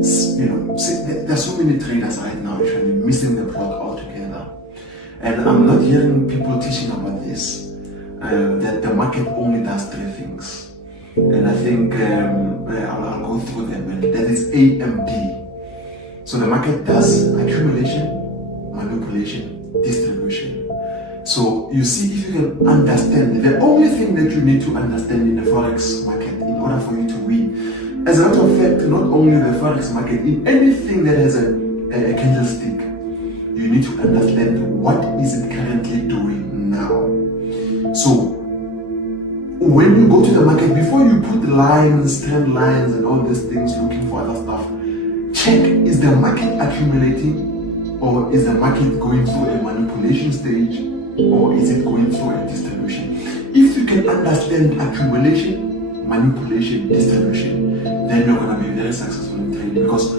There's so many traders right now actually missing the plot altogether. And I'm not hearing people teaching about this, that the market only does three things. And I think I'll go through them. And that is AMD. So the market does accumulation, manipulation, distribution. So you see, if you can understand, the only thing that you need to understand in the Forex market in order for you to win, as a matter of fact, not only the Forex market, in anything that has a candlestick, you need to understand what is it currently doing now. So when you go to the market, before you put lines, trend lines and all these things looking for other stuff, check, is the market accumulating, or is the market going through a manipulation stage, or is it going through a distribution? If you can understand accumulation, manipulation, distribution, then you're going to be very successful in trading, because